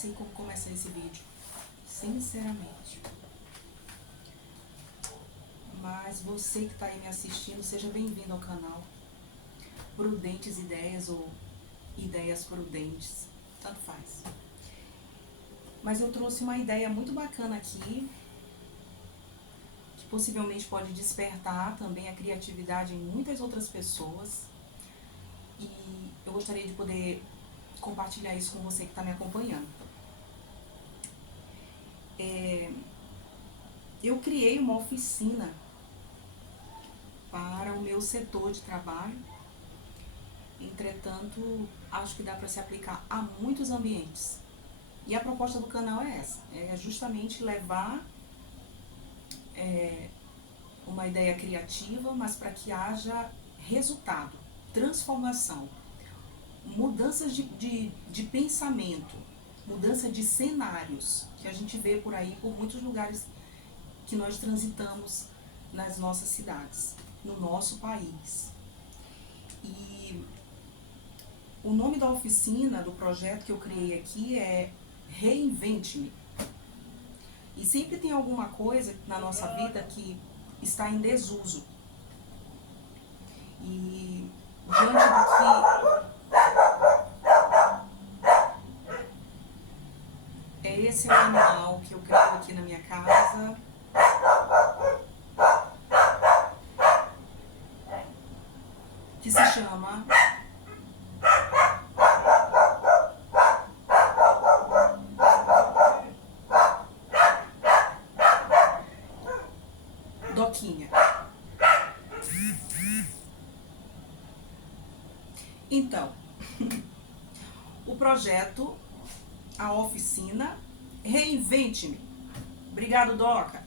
sei como começar esse vídeo, sinceramente. Mas você que está aí me assistindo, seja bem-vindo ao canal Prudentes Ideias ou Ideias Prudentes, tanto faz. Mas eu trouxe uma ideia muito bacana aqui, que possivelmente pode despertar também a criatividade em muitas outras pessoas. E eu gostaria de poder compartilhar isso com você que está me acompanhando. Eu criei uma oficina para o meu setor de trabalho. Entretanto, acho que dá para se aplicar a muitos ambientes. E a proposta do canal é essa, é justamente levar uma ideia criativa, mas para que haja resultado, transformação, mudanças de pensamento, mudança de cenários, que a gente vê por aí, por muitos lugares que nós transitamos nas nossas cidades, no nosso país. E o nome da oficina, do projeto que eu criei aqui é Reinvente-me. E sempre tem alguma coisa na nossa vida que está em desuso. E diante do que é esse o animal que eu crio aqui na minha casa, que se chama Doquinha. Então, o projeto, a oficina, Reinvente-me. Obrigado, Doca.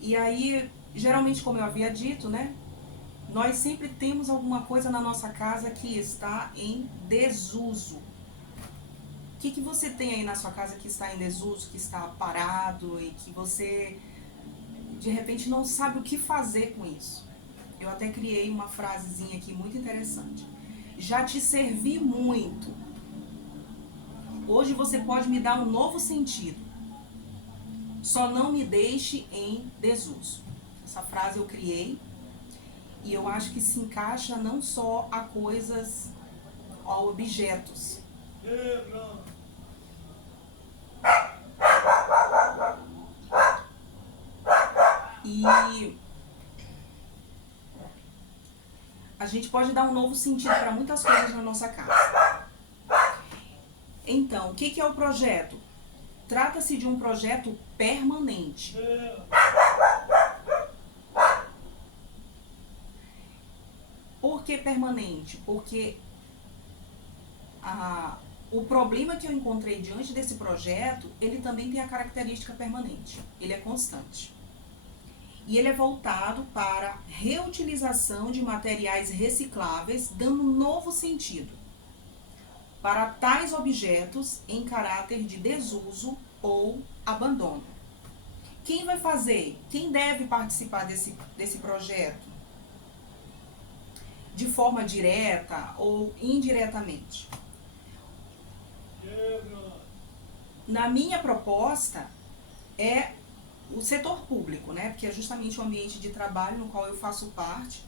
E aí, geralmente, como eu havia dito, né? Nós sempre temos alguma coisa na nossa casa que está em desuso. O que você tem aí na sua casa que está em desuso, que está parado e que você, de repente, não sabe o que fazer com isso? Eu até criei uma frasezinha aqui muito interessante. Já te servi muito. Hoje você pode me dar um novo sentido. Só não me deixe em desuso. Essa frase eu criei e eu acho que se encaixa não só a coisas, a objetos. E a gente pode dar um novo sentido para muitas coisas na nossa casa. Então, o que é o projeto? Trata-se de um projeto permanente. Por que permanente? Porque o problema que eu encontrei diante desse projeto, ele também tem a característica permanente. Ele é constante. E ele é voltado para reutilização de materiais recicláveis, dando um novo sentido para tais objetos em caráter de desuso ou abandono. Quem vai fazer? Quem deve participar desse projeto? De forma direta ou indiretamente? Na minha proposta é o setor público, né? Porque é justamente o ambiente de trabalho no qual eu faço parte,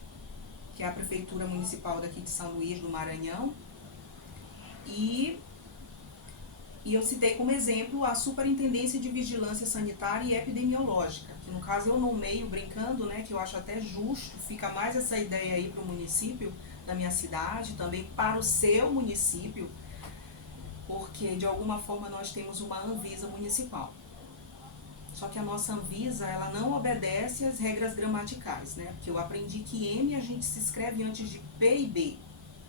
que é a Prefeitura Municipal daqui de São Luís do Maranhão. E eu citei como exemplo a Superintendência de Vigilância Sanitária e Epidemiológica, que no caso eu nomeio brincando, né, que eu acho até justo, fica mais essa ideia aí para o município da minha cidade, também para o seu município, porque de alguma forma nós temos uma Anvisa municipal. Só que a nossa Anvisa, ela não obedece às regras gramaticais, né, porque eu aprendi que M a gente se escreve antes de P e B,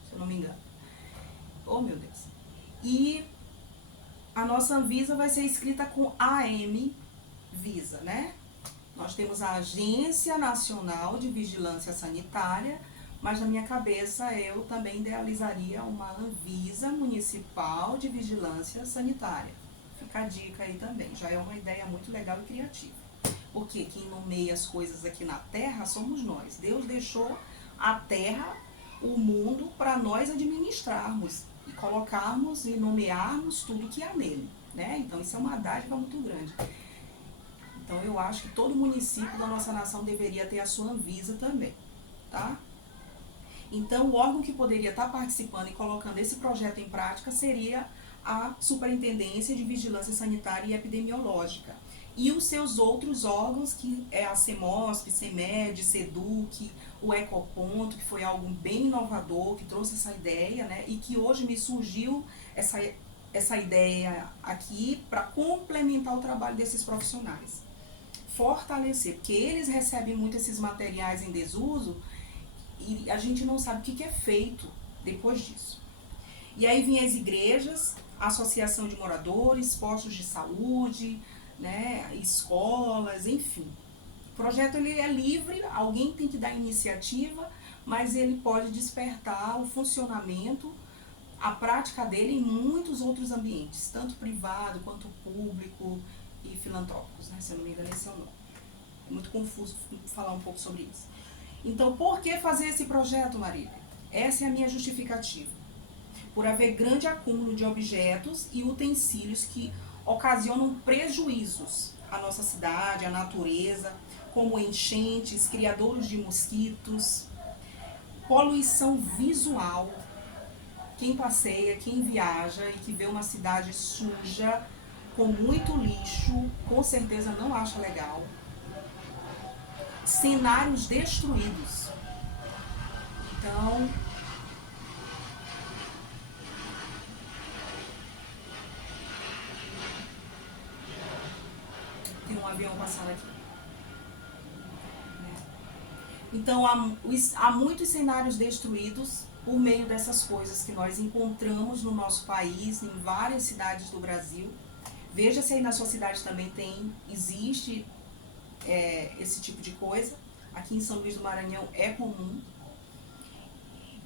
se eu não me engano. Oh, meu Deus. E a nossa Anvisa vai ser escrita com AM Visa, né? Nós temos a Agência Nacional de Vigilância Sanitária, mas na minha cabeça eu também idealizaria uma Anvisa Municipal de Vigilância Sanitária. Fica a dica aí também, já é uma ideia muito legal e criativa. Porque quem nomeia as coisas aqui na Terra somos nós. Deus deixou a Terra, o mundo, para nós administrarmos. e colocarmos e nomearmos tudo que há nele, né? Então isso é uma dádiva muito grande. Então eu acho que todo município da nossa nação deveria ter a sua Anvisa também, tá? Então o órgão que poderia estar participando e colocando esse projeto em prática seria a Superintendência de Vigilância Sanitária e Epidemiológica. E os seus outros órgãos, que é a CEMOSP, CEMED, SEDUC, o Ecoponto, que foi algo bem inovador, que trouxe essa ideia, né? E que hoje me surgiu essa ideia aqui para complementar o trabalho desses profissionais. Fortalecer, porque eles recebem muito esses materiais em desuso e a gente não sabe o que é feito depois disso. E aí vinha as igrejas, a associação de moradores, postos de saúde, né, escolas, enfim. O projeto ele é livre, alguém tem que dar iniciativa, mas ele pode despertar o funcionamento, a prática dele em muitos outros ambientes, tanto privado quanto público e filantrópicos, né, se eu não me engano esse é o nome. É muito confuso falar um pouco sobre isso. Então, por que fazer esse projeto, Marília? Essa é a minha justificativa. Por haver grande acúmulo de objetos e utensílios que ocasionam prejuízos à nossa cidade, à natureza, como enchentes, criadouros de mosquitos, poluição visual. Quem passeia, quem viaja e que vê uma cidade suja, com muito lixo, com certeza não acha legal. Cenários destruídos. Então, tem um avião passando aqui. Então, há muitos cenários destruídos por meio dessas coisas que nós encontramos no nosso país, em várias cidades do Brasil. Veja se aí na sua cidade também existe esse tipo de coisa. Aqui em São Luís do Maranhão é comum.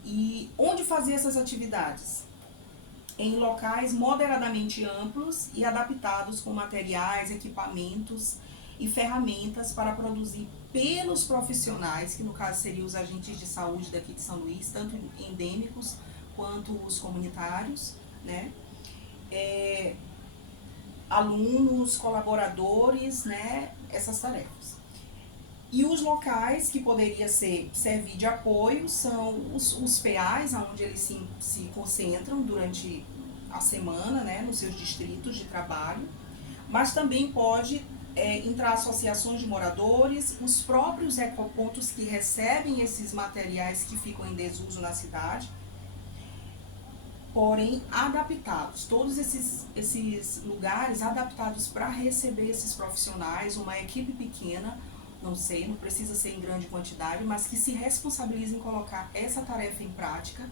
E onde fazer essas atividades? Em locais moderadamente amplos e adaptados com materiais, equipamentos e ferramentas para produzir pelos profissionais, que no caso seriam os agentes de saúde daqui de São Luís, tanto endêmicos quanto os comunitários, né? Alunos, colaboradores, né? Essas tarefas. E os locais que poderia servir de apoio são os PAs, onde eles se concentram durante a semana, né, nos seus distritos de trabalho, mas também pode entrar associações de moradores, os próprios ecopontos que recebem esses materiais que ficam em desuso na cidade, porém adaptados, todos esses lugares adaptados para receber esses profissionais, uma equipe pequena, não sei, não precisa ser em grande quantidade, mas que se responsabilize em colocar essa tarefa em prática.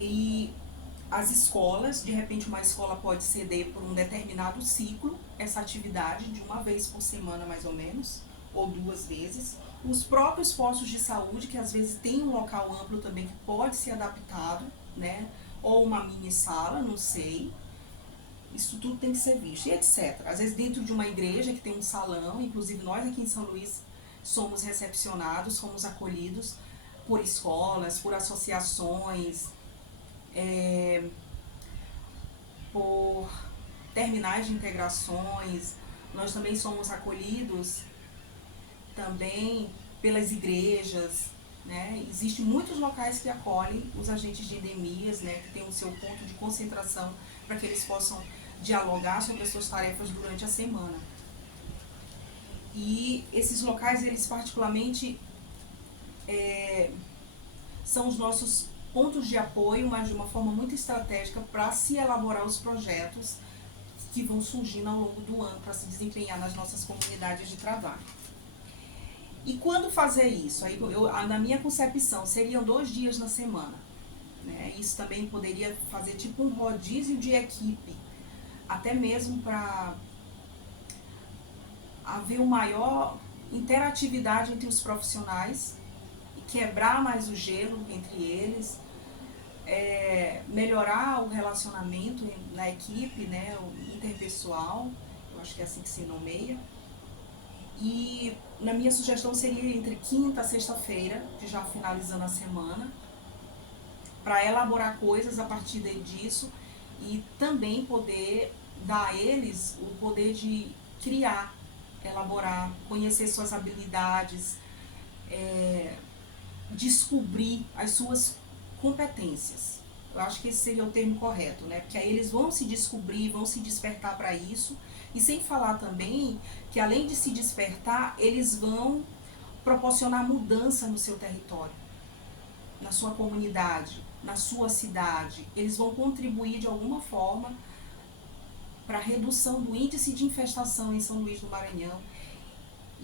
E as escolas, de repente uma escola pode ceder por um determinado ciclo essa atividade de uma vez por semana mais ou menos, ou 2 vezes. Os próprios postos de saúde, que às vezes tem um local amplo também que pode ser adaptado, né? Ou uma mini sala, não sei. Isso tudo tem que ser visto, e etc. Às vezes dentro de uma igreja que tem um salão, inclusive nós aqui em São Luís somos recepcionados, somos acolhidos por escolas, por associações, por terminais de integrações. Nós também somos acolhidos também pelas igrejas, né? Existem muitos locais que acolhem os agentes de endemias, né? Que tem o seu ponto de concentração para que eles possam dialogar sobre as suas tarefas durante a semana. E esses locais, eles particularmente são os nossos pontos de apoio, mas de uma forma muito estratégica para se elaborar os projetos que vão surgindo ao longo do ano para se desempenhar nas nossas comunidades de trabalho. E quando fazer isso? Aí na minha concepção, seriam 2 dias na semana. Né? Isso também poderia fazer tipo um rodízio de equipe, até mesmo para haver uma maior interatividade entre os profissionais e quebrar mais o gelo entre eles, melhorar o relacionamento na equipe, né, o interpessoal, eu acho que é assim que se nomeia. E na minha sugestão seria entre quinta a sexta-feira, já finalizando a semana, para elaborar coisas a partir disso e também poder dar a eles o poder de criar, elaborar, conhecer suas habilidades, descobrir as suas competências. Eu acho que esse seria o termo correto, né? Porque aí eles vão se descobrir, vão se despertar para isso. E sem falar também que além de se despertar, eles vão proporcionar mudança no seu território, na sua comunidade, na sua cidade. Eles vão contribuir de alguma forma para a redução do índice de infestação em São Luís do Maranhão.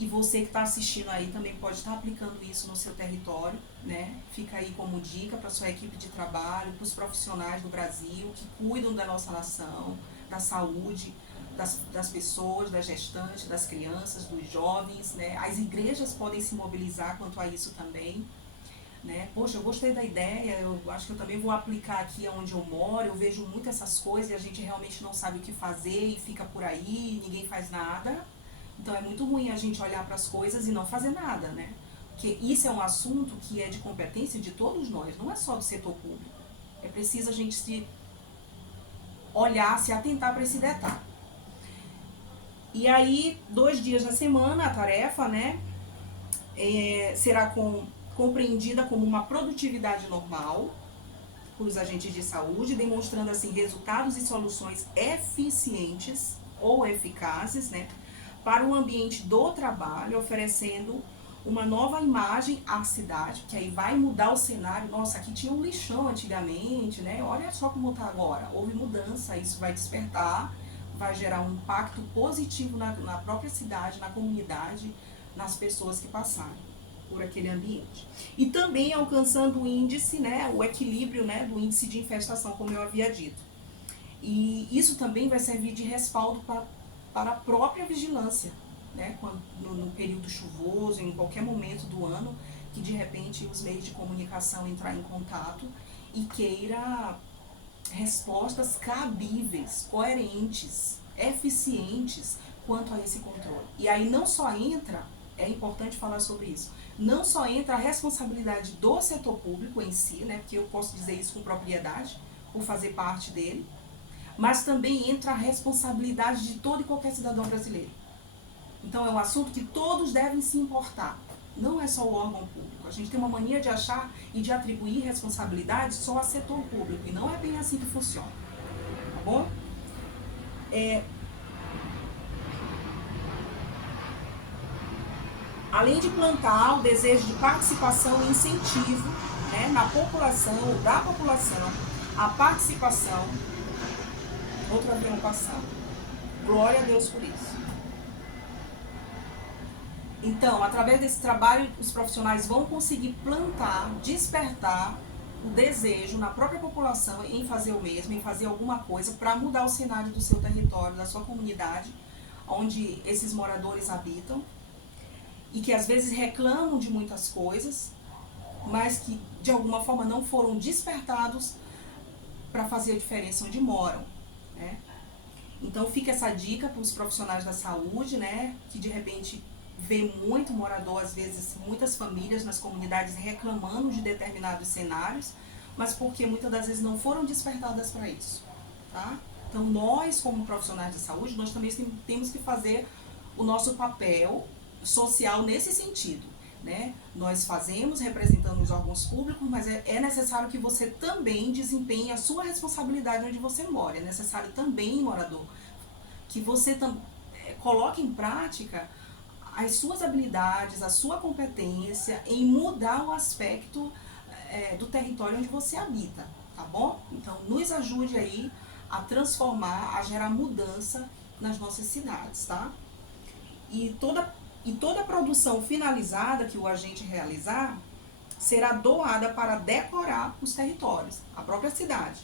E você que está assistindo aí também pode estar aplicando isso no seu território, né? Fica aí como dica para a sua equipe de trabalho, para os profissionais do Brasil que cuidam da nossa nação, da saúde das pessoas, das gestantes, das crianças, dos jovens, né? As igrejas podem se mobilizar quanto a isso também, né? Poxa, eu gostei da ideia, eu acho que eu também vou aplicar aqui onde eu moro, eu vejo muito essas coisas e a gente realmente não sabe o que fazer e fica por aí, ninguém faz nada. Então é muito ruim a gente olhar para as coisas e não fazer nada, né? Porque isso é um assunto que é de competência de todos nós, não é só do setor público. É preciso a gente se olhar, se atentar para esse detalhe. E aí, 2 dias da semana, a tarefa, né, será compreendida como uma produtividade normal para os agentes de saúde, demonstrando assim resultados e soluções eficientes ou eficazes, né, para o ambiente do trabalho, oferecendo uma nova imagem à cidade, que aí vai mudar o cenário. Nossa, aqui tinha um lixão antigamente, né? Olha só como está agora. Houve mudança, isso vai despertar, vai gerar um impacto positivo na própria cidade, na comunidade, nas pessoas que passarem por aquele ambiente. E também alcançando o índice, né, o equilíbrio, né, do índice de infestação, como eu havia dito. E isso também vai servir de respaldo para a própria vigilância, né, no período chuvoso, em qualquer momento do ano, que de repente os meios de comunicação entrar em contato e queira respostas cabíveis, coerentes, eficientes quanto a esse controle. E aí não só entra, é importante falar sobre isso, não só entra a responsabilidade do setor público em si, né, porque eu posso dizer isso com propriedade, por fazer parte dele, mas também entra a responsabilidade de todo e qualquer cidadão brasileiro. Então é um assunto que todos devem se importar. Não é só o órgão público. A gente tem uma mania de achar e de atribuir responsabilidade só ao setor público. E não é bem assim que funciona. Tá bom? Além de plantar o desejo de participação e incentivo, né, na população, da população, a participação. Outro avião passando. Glória a Deus por isso. Então, através desse trabalho, os profissionais vão conseguir plantar, despertar o desejo na própria população em fazer o mesmo, em fazer alguma coisa para mudar o cenário do seu território, da sua comunidade, onde esses moradores habitam, e que às vezes reclamam de muitas coisas, mas que de alguma forma não foram despertados para fazer a diferença onde moram, né? Então fica essa dica para os profissionais da saúde, né, que de repente vê muito morador, às vezes muitas famílias nas comunidades reclamando de determinados cenários, mas porque muitas das vezes não foram despertadas para isso, tá? Então nós, como profissionais de saúde, nós também temos que fazer o nosso papel social nesse sentido, né? Nós fazemos representando os órgãos públicos, mas é necessário que você também desempenhe a sua responsabilidade onde você mora. É necessário também, morador, que você coloque em prática as suas habilidades, a sua competência em mudar o aspecto do território onde você habita, tá bom? Então, nos ajude aí a transformar, a gerar mudança nas nossas cidades, tá? E toda a produção finalizada que o agente realizar será doada para decorar os territórios, a própria cidade,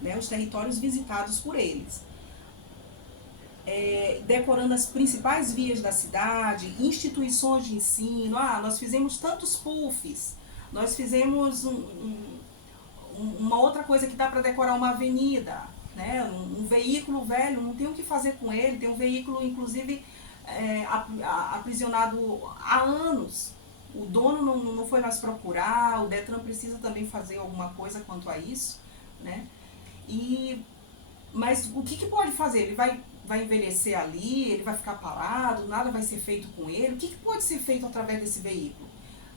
né, os territórios visitados por eles. Decorando as principais vias da cidade, instituições de ensino. Nós fizemos tantos puffs, nós fizemos uma outra coisa que dá para decorar uma avenida, né? Um veículo velho, não tem o que fazer com ele, tem um veículo inclusive aprisionado há anos, O dono não foi mais procurar, o Detran precisa também fazer alguma coisa quanto a isso, né? Mas o que pode fazer? Ele vai envelhecer ali, ele vai ficar parado, nada vai ser feito com ele. O que pode ser feito através desse veículo?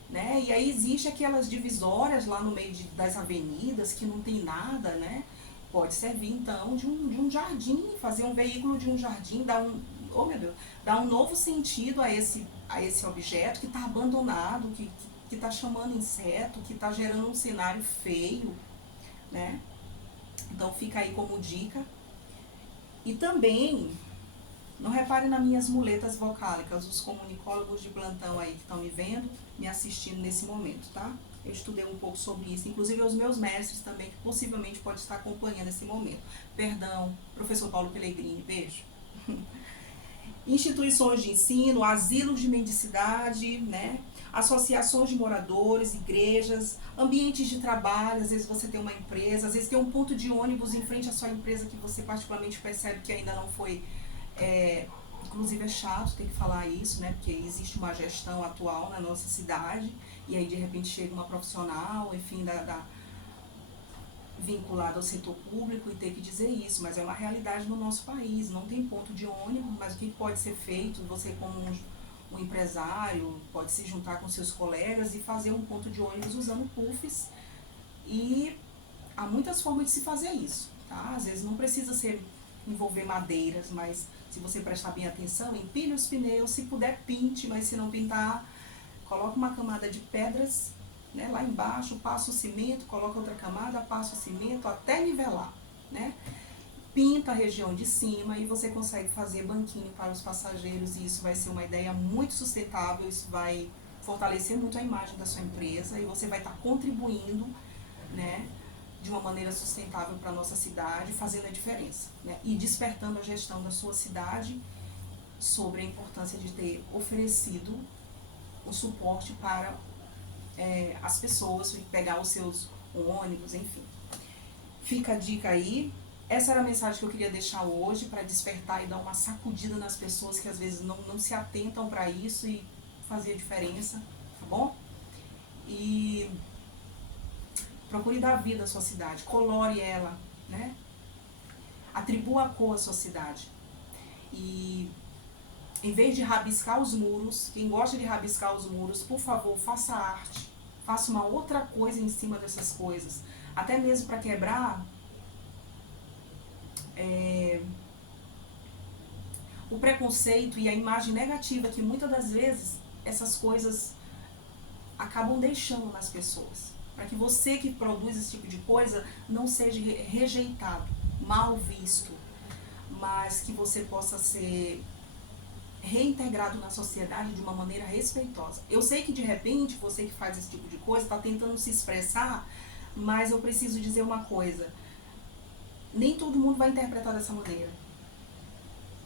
Né? E aí existe aquelas divisórias lá no meio das avenidas que não tem nada, né? Pode servir então de um jardim, fazer um veículo de um jardim, oh meu Deus, dar um novo sentido a esse objeto que está abandonado, que está chamando inseto, que está gerando um cenário feio, né? Então fica aí como dica. E também, não repare nas minhas muletas vocálicas, os comunicólogos de plantão aí que estão me vendo, me assistindo nesse momento, tá? Eu estudei um pouco sobre isso, inclusive os meus mestres também, que possivelmente pode estar acompanhando esse momento. Perdão, professor Paulo Pellegrini, beijo. Instituições de ensino, asilos de mendicidade, né? Associações de moradores, igrejas, ambientes de trabalho, às vezes você tem uma empresa, às vezes tem um ponto de ônibus em frente à sua empresa que você particularmente percebe que ainda não foi, inclusive é chato ter que falar isso, né? Porque existe uma gestão atual na nossa cidade e aí de repente chega uma profissional, enfim, vinculada ao setor público e ter que dizer isso, mas é uma realidade no nosso país, não tem ponto de ônibus, mas o que pode ser feito, você como um empresário pode se juntar com seus colegas e fazer um ponto de ônibus usando puffs, e há muitas formas de se fazer isso, tá? Às vezes não precisa envolver madeiras, mas se você prestar bem atenção, empilhe os pneus, se puder pinte, mas se não pintar, coloca uma camada de pedras, né, lá embaixo, passa o cimento, coloca outra camada, passa o cimento até nivelar, né? Pinta a região de cima e você consegue fazer banquinho para os passageiros, e isso vai ser uma ideia muito sustentável, isso vai fortalecer muito a imagem da sua empresa e você vai estar contribuindo, né, de uma maneira sustentável para a nossa cidade, fazendo a diferença, né, e despertando a gestão da sua cidade sobre a importância de ter oferecido o suporte para as pessoas, pegar os seus ônibus, enfim. Fica a dica aí. Essa era a mensagem que eu queria deixar hoje, para despertar e dar uma sacudida nas pessoas que às vezes não se atentam para isso e fazer a diferença, tá bom? E procure dar vida à sua cidade, colore ela, né? Atribua a cor à sua cidade. E em vez de rabiscar os muros, quem gosta de rabiscar os muros, por favor, faça arte. Faça uma outra coisa em cima dessas coisas. Até mesmo para quebrar o preconceito e a imagem negativa que muitas das vezes essas coisas acabam deixando nas pessoas. Para que você que produz esse tipo de coisa não seja rejeitado, mal visto, mas que você possa ser reintegrado na sociedade de uma maneira respeitosa. Eu sei que de repente você que faz esse tipo de coisa está tentando se expressar, mas eu preciso dizer uma coisa: nem todo mundo vai interpretar dessa maneira,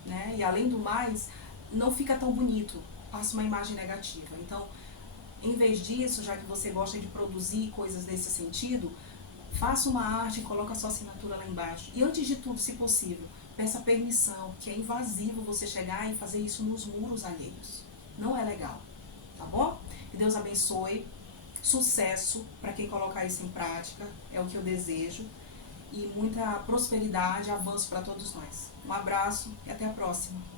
né? E além do mais, não fica tão bonito, passa uma imagem negativa. Então, em vez disso, já que você gosta de produzir coisas nesse sentido, faça uma arte e coloque a sua assinatura lá embaixo. E antes de tudo, se possível, peça permissão, que é invasivo você chegar e fazer isso nos muros alheios. Não é legal, tá bom? Que Deus abençoe, sucesso para quem colocar isso em prática, é o que eu desejo, e muita prosperidade, avanço para todos nós. Um abraço e até a próxima.